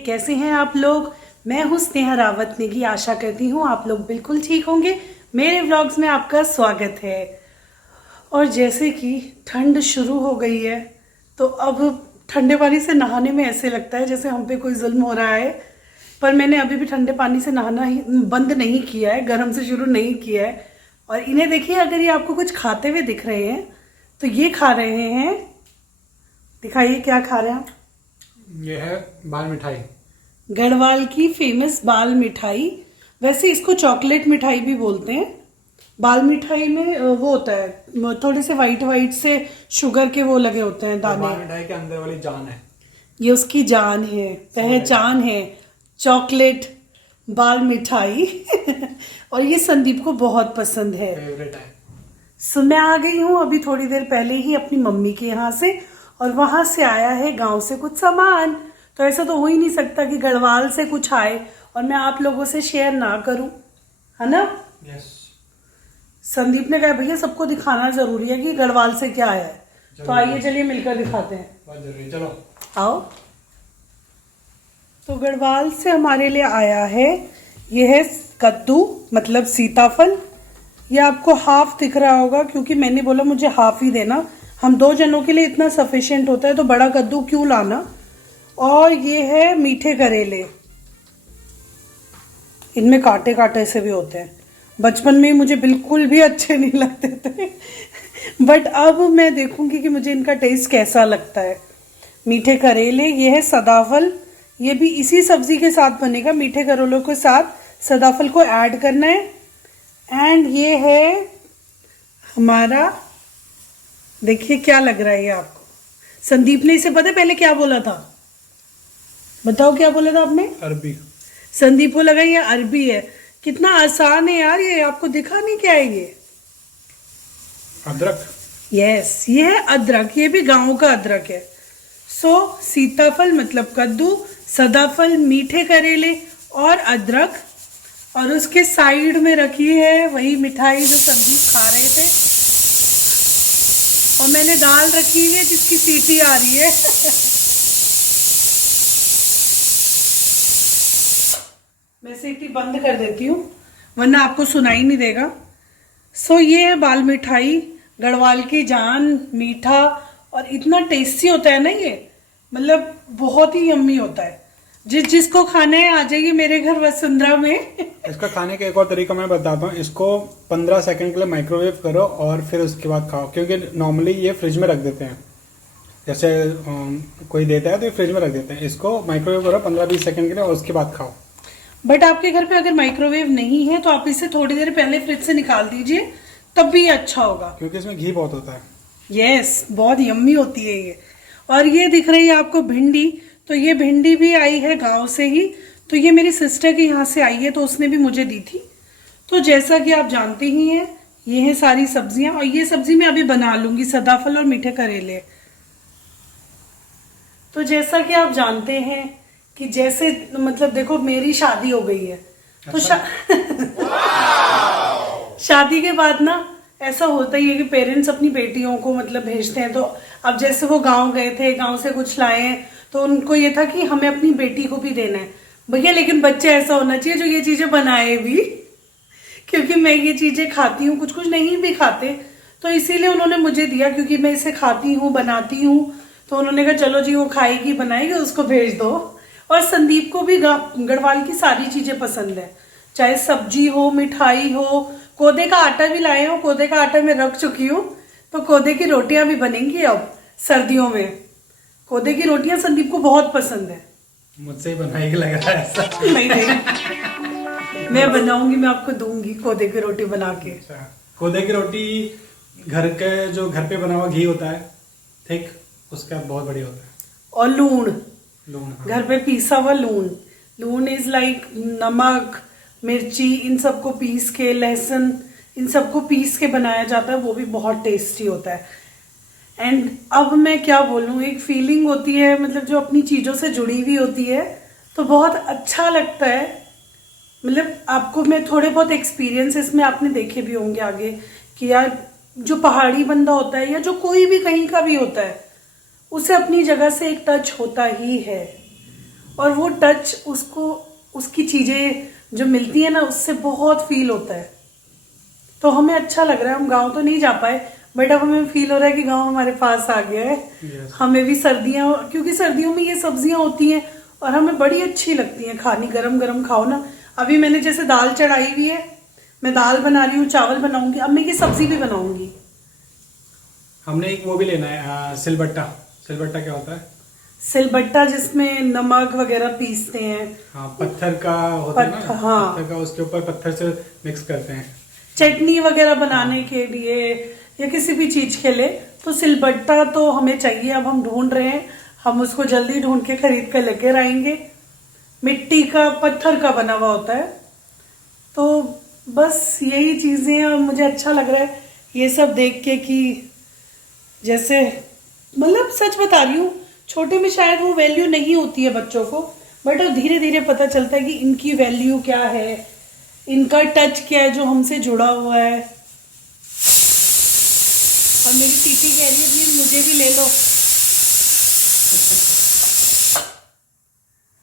कैसे हैं आप लोग। मैं हूं स्नेहा रावत नेगी। आशा करती हूं आप लोग बिल्कुल ठीक होंगे। मेरे व्लॉग्स में आपका स्वागत है। और जैसे कि ठंड शुरू हो गई है तो अब ठंडे पानी से नहाने में ऐसे लगता है जैसे हम पे कोई जुल्म हो रहा है। पर मैंने अभी भी ठंडे पानी से नहाना ही बंद नहीं किया है, गर्म से शुरू नहीं किया है। और इन्हें देखिए, अगर ये आपको कुछ खाते हुए दिख रहे हैं तो ये खा रहे हैं। दिखाइए क्या खा रहे हैं आप। ये है बाल मिठाई, गढ़वाल की फेमस बाल मिठाई। वैसे इसको चॉकलेट मिठाई भी बोलते हैं। बाल मिठाई में वो होता है थोड़े से वाइट वाइट से शुगर के वो लगे होते हैं दाने। बाल मिठाई के अंदर वाली जान है, ये उसकी जान है, पहचान है, चॉकलेट बाल मिठाई। और ये संदीप को बहुत पसंद है, फेवरेट है। सो मैं आ गई हूँ अभी थोड़ी देर पहले ही अपनी मम्मी के यहाँ से, और वहां से आया है गांव से कुछ सामान। तो ऐसा तो हो ही नहीं सकता कि गढ़वाल से कुछ आए और मैं आप लोगों से शेयर ना करूं, है ना। यस। संदीप ने कहा भैया सबको दिखाना जरूरी है कि गढ़वाल से क्या आया है। तो आइए चलिए मिलकर दिखाते हैं। बहुत जरूरी, चलो आओ। तो गढ़वाल से हमारे लिए आया है, ये है कद्दू मतलब सीताफल। ये आपको हाफ दिख रहा होगा क्योंकि मैंने बोला मुझे हाफ ही देना, हम 2 जनों के लिए इतना सफिशिएंट होता है तो बड़ा कद्दू क्यों लाना। और ये है मीठे करेले, इनमें कांटे कांटे से भी होते हैं। बचपन में मुझे बिल्कुल भी अच्छे नहीं लगते थे बट अब मैं देखूंगी कि मुझे इनका टेस्ट कैसा लगता है। मीठे करेले, ये है सदाफल, ये भी इसी सब्जी के साथ बनेगा। मीठे करेलों के साथ सदाफल को ऐड करना है। एंड ये है हमारा, देखिए क्या लग रहा है ये आपको। संदीप ने इसे पता है पहले क्या बोला था, बताओ क्या बोला था आपने। अरबी। संदीप को लगा ये अरबी है। कितना आसान है यार, ये आपको दिखा नहीं क्या है ये। अदरक। यस, ये है अदरक, ये भी गांव का अदरक है। सो सीताफल मतलब कद्दू, सदाफल मीठे करेले और अदरक। और उसके साइड में रखी है वही मिठाई जो संदीप खा रहे थे। और मैंने दाल रखी है जिसकी सीटी आ रही है मैं सीटी बंद कर देती हूँ वरना आपको सुनाई नहीं देगा। सो ये है बाल मिठाई, गढ़वाल की जान, मीठा और इतना टेस्टी होता है ना ये, मतलब बहुत ही यम्मी होता है। जिसको खाना है आ जाइए मेरे घर वसुंधरा में इसका खाने का एक और तरीका मैं बताता हूँ। इसको 15 सेकंड के लिए माइक्रोवेव करो और फिर उसके बाद खाओ, क्योंकि नॉर्मली ये फ्रिज में रख देते हैं। जैसे कोई देता है तो ये फ्रिज में रख देते हैं। इसको माइक्रोवेव करो 15-20 सेकंड के लिए और उसके बाद खाओ। बट आपके घर पे अगर माइक्रोवेव नहीं है तो आप इसे थोड़ी देर पहले फ्रिज से निकाल दीजिए, तब भी ये अच्छा होगा, क्योंकि इसमें घी बहुत होता है। यस, बहुत यम्मी होती है ये। और ये दिख रही है आपको भिंडी, तो ये भिंडी भी आई है गांव से ही। तो ये मेरी सिस्टर के यहाँ से आई है तो उसने भी मुझे दी थी। तो जैसा कि आप जानते ही हैं ये है सारी सब्जियां, और ये सब्जी मैं अभी बना लूंगी, सदाफल और मीठे करेले। तो जैसा कि आप जानते हैं कि जैसे मतलब देखो मेरी शादी हो गई है तो शादी के बाद ना ऐसा होता ही है कि पेरेंट्स अपनी बेटियों को मतलब भेजते हैं। तो अब जैसे वो गांव गए थे, गांव से कुछ लाए हैं, तो उनको ये था कि हमें अपनी बेटी को भी देना है भैया। लेकिन बच्चा ऐसा होना चाहिए जो ये चीजें बनाए भी, क्योंकि मैं ये चीजें खाती हूँ, कुछ कुछ नहीं भी खाते। तो इसीलिए उन्होंने मुझे दिया क्योंकि मैं इसे खाती हूँ, बनाती हूँ। तो उन्होंने कहा चलो जी वो खाएगी बनाएगी उसको भेज दो। और संदीप को भी गढ़वाल की सारी चीजें पसंद है, चाहे सब्जी हो, मिठाई हो। कोदे का आटा भी लाए हो, कोदे का आटा मैं रख चुकी हूँ, तो कोदे की रोटियां भी बनेंगी अब सर्दियों में। कोदे की रोटियां संदीप को बहुत पसंद है। मुझसे ही बनाएगी लग रहा है ऐसा। नहीं मैं बनाऊंगी, मैं आपको दूंगी कोदे की रोटी बना के। कोदे की रोटी घर के जो घर पे बना हुआ घी होता है, ठीक, उसका बहुत बढ़िया होता है। और लूण, हाँ। घर पे पीसा हुआ लूण। लूण इज लाइक नमक, मिर्ची, इन सबको पीस के, लहसुन, इन सबको पीस के बनाया जाता है, वो भी बहुत टेस्टी होता है। एंड अब मैं क्या बोलूं, एक फीलिंग होती है मतलब जो अपनी चीजों से जुड़ी हुई होती है तो बहुत अच्छा लगता है। मतलब आपको मैं थोड़े बहुत एक्सपीरियंस इसमें आपने देखे भी होंगे आगे कि यार जो पहाड़ी बंदा होता है या जो कोई भी कहीं का भी होता है उसे अपनी जगह से एक टच होता ही है। और वो टच उसको, उसकी चीजें जो मिलती है ना, उससे बहुत फील होता है। तो हमें अच्छा लग रहा है। हम गांव तो नहीं जा पाए, बट अब हमें फील हो रहा है कि गांव हमारे पास आ गया है। Yes. हमें भी सर्दियां, क्योंकि सर्दियों में ये सब्जियां होती हैं और हमें बड़ी अच्छी लगती हैं खानी, गरम गरम खाओ ना। अभी मैंने जैसे दाल चढ़ाई हुई है, मैं दाल बना रही हूँ, चावल बनाऊंगी, अब मैं ये सब्जी भी बनाऊंगी। हमने एक वो भी लेना है, सिलबट्टा। सिलबट्टा क्या होता है? सिलबट्टा, जिसमें नमक वगैरह पीसते हैं। हाँ, पत्थर का होता है ना। हाँ। पत्थर का, उसके ऊपर पत्थर से मिक्स करते हैं चटनी वगैरह बनाने के लिए या किसी भी चीज के लिए। तो सिलबट्टा तो हमें चाहिए, अब हम ढूंढ रहे हैं। हम उसको जल्दी ढूंढ के खरीद कर लेकर आएंगे। मिट्टी का, पत्थर का बना हुआ होता है। तो बस यही चीजें हैं। और मुझे अच्छा लग रहा है ये सब देख के कि जैसे, मतलब सच बता रही हूँ, छोटे में शायद वो वैल्यू नहीं होती है बच्चों को, बट अब धीरे धीरे पता चलता है कि इनकी वैल्यू क्या है, इनका टच क्या है जो हमसे जुड़ा हुआ है। और मेरी टीटी कह रही है प्लीज मुझे भी ले लो।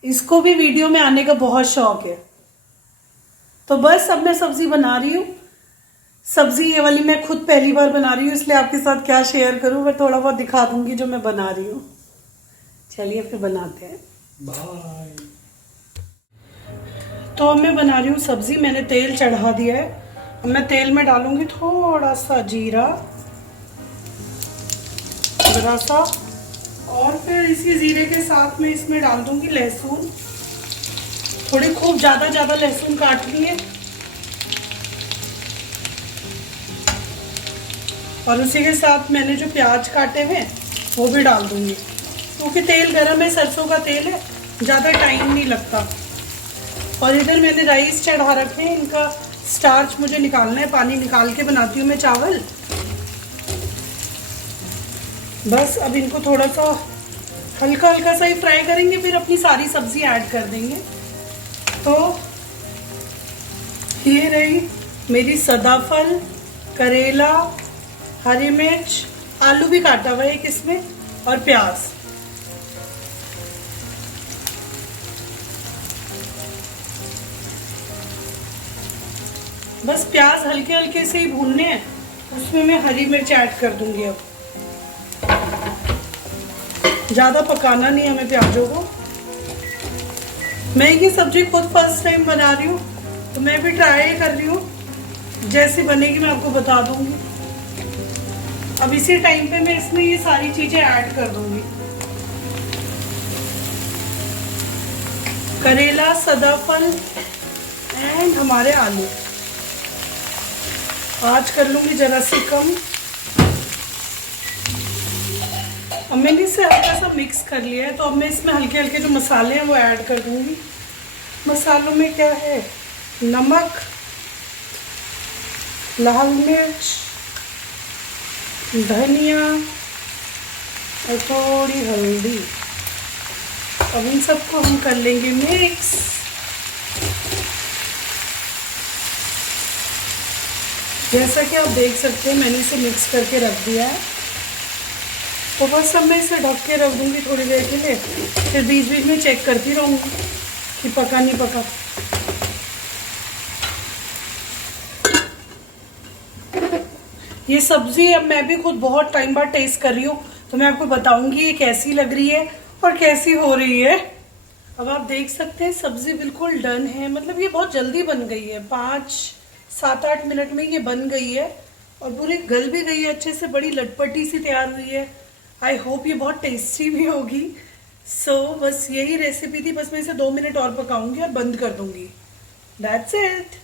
इसको भी वीडियो में आने का बहुत शौक है। तो बस अब मैं सब्जी बना रही हूँ। सब्जी ये वाली मैं खुद पहली बार बना रही हूँ, इसलिए आपके साथ क्या शेयर करूँ, मैं थोड़ा बहुत दिखा दूंगी जो मैं बना रही हूँ। चलिए फिर बनाते हैं। बाय। तो अब मैं बना रही हूँ सब्जी। मैंने तेल चढ़ा दिया है। अब मैं तेल में डालूंगी थोड़ा सा जीरा, जरा सा, और फिर इसी जीरे के साथ में इसमें डाल दूंगी लहसुन। थोड़ी खूब ज्यादा लहसुन काट ली है। और उसी के साथ मैंने जो प्याज काटे हैं वो भी डाल दूंगी, क्योंकि तेल गरम है, सरसों का तेल है, ज़्यादा टाइम नहीं लगता। और इधर मैंने राइस चढ़ा रखे हैं, इनका स्टार्च मुझे निकालना है, पानी निकाल के बनाती हूँ मैं चावल। बस अब इनको थोड़ा सा हल्का सा ही फ्राई करेंगे, फिर अपनी सारी सब्जी ऐड कर देंगे। तो ये रही मेरी सदाफल, करेला, हरी मिर्च, आलू भी काटा हुआ है एक इसमें, और प्याज। बस प्याज हल्के हल्के से ही भूनने हैं, उसमें मैं हरी मिर्च ऐड कर दूंगी। अब ज्यादा पकाना नहीं हमें प्याजों को। मैं ये सब्जी खुद फर्स्ट टाइम बना रही हूँ, तो मैं भी ट्राई कर रही हूँ। जैसी बनेगी मैं आपको बता दूंगी। अब इसी टाइम पे मैं इसमें ये सारी चीजें ऐड कर दूंगी। करेला, सदाफल एंड हमारे आलू। आज कर लूंगी जरा सी कम। अब मैंने इसे हल्का सा मिक्स कर लिया है, तो अब मैं इसमें हल्के हल्के जो मसाले हैं वो ऐड कर दूंगी। मसालों में क्या है, नमक, लाल मिर्च, धनिया और थोड़ी हल्दी। अब इन सबको हम कर लेंगे मिक्स। जैसा कि आप देख सकते हैं मैंने इसे मिक्स करके रख दिया है। तो बस अब मैं इसे ढक के रख दूंगी थोड़ी देर के लिए, फिर बीच बीच में चेक करती रहूंगी कि पका नहीं पका। ये सब्जी अब मैं भी खुद बहुत टाइम बाद टेस्ट कर रही हूँ, तो मैं आपको बताऊंगी ये कैसी लग रही है और कैसी हो रही है। अब आप देख सकते हैं सब्जी बिल्कुल डन है, मतलब ये बहुत जल्दी बन गई है, 5-7-8 मिनट में ये बन गई है और पूरी गल भी गई है अच्छे से, बड़ी लटपटी सी तैयार हुई है। आई होप ये बहुत टेस्टी भी होगी। सो बस यही रेसिपी थी, बस मैं इसे 2 मिनट और पकाऊंगी और बंद कर दूंगी। That's it.